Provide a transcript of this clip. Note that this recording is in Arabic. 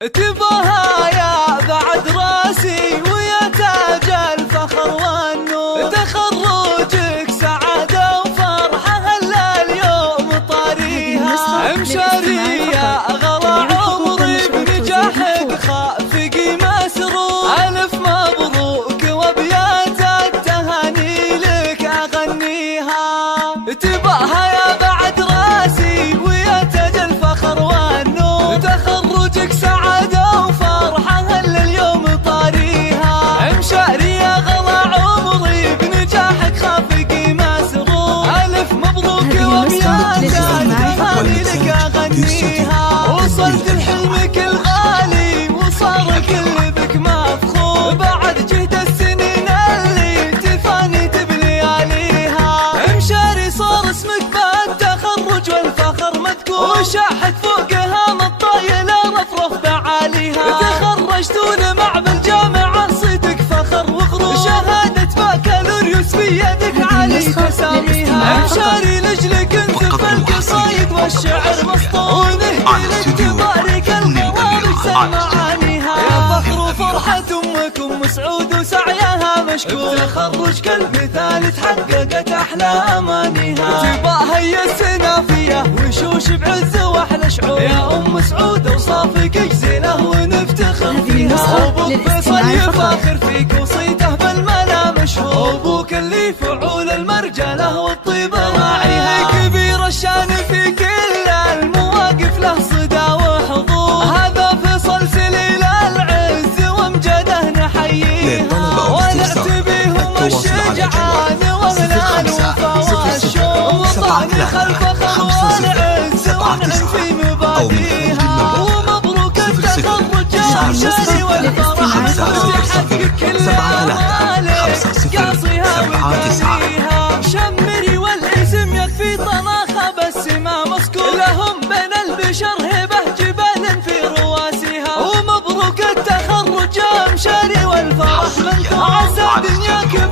تباها يا بعد راسي ويا تاج الفخر والنور، تخرجك سعادة وفرحة هلا اليوم طاريها، مشارية غلا عمري بنجاحك خافقي مسرور، ألف مبروك وأبيات التهاني لك أغنيها. تباها يا بعد راسي ويا تاج الفخر والنور، تخرجك سعادة وفرحة هلا اليوم طاريها، مشارية غلا عمري بنجاحك خافقي مسرور، ألف مبروك وأبيات التهاني لك أغنيها. وصلت لحلمك الغالي وصار الكل بك مفخور، بعد جهد السنين اللي تفاني تبلي عليها، مشاري صار اسمك بالتخرج والفخر مذكور، وشاحت فوقها مطايل رفرف بعاليها، تخرجتون مع بالجامعة صيتك فخر وغرور، شهادة بكالوريوس في يدك علي تساميها، مشاري لجلك انت في القصايد والشعر مسطور، ونهدي لك تبارك المبارك سمعانيها، يا فخر وفرحة امك ام سعود وسعيها مشكور، تخرج كالمثال تحققت احلى امانيها، تباها هي السنافية وشوش بعز واحلى شعور، يا ام سعود اوصافك جزيلة ونفتخر فيها، ابوك فيصل يفاخر فيك وصيته بالملا مشهور، ابوك اللي فعول المرجله والطيبه راعيها، كبير الشان في كل المواقف له صدى وحضور، هذا فيصل سليل العز وامجده نحييها، ونعتبيهم الشجعان واهل الوفا والشوق، وطعني خلف خلوان العز ونعم في مباديها، ومبروك التخرج يا مشاري والفرح تحقق كل امالك قاصيها وباديها، شمري والاسم يكفي طناخه بالسما مسكون، لهم بين البشر هبه جبال في رواسيها، ومبروك التخرج يا مشاري والفرح منكم، عسى دنياك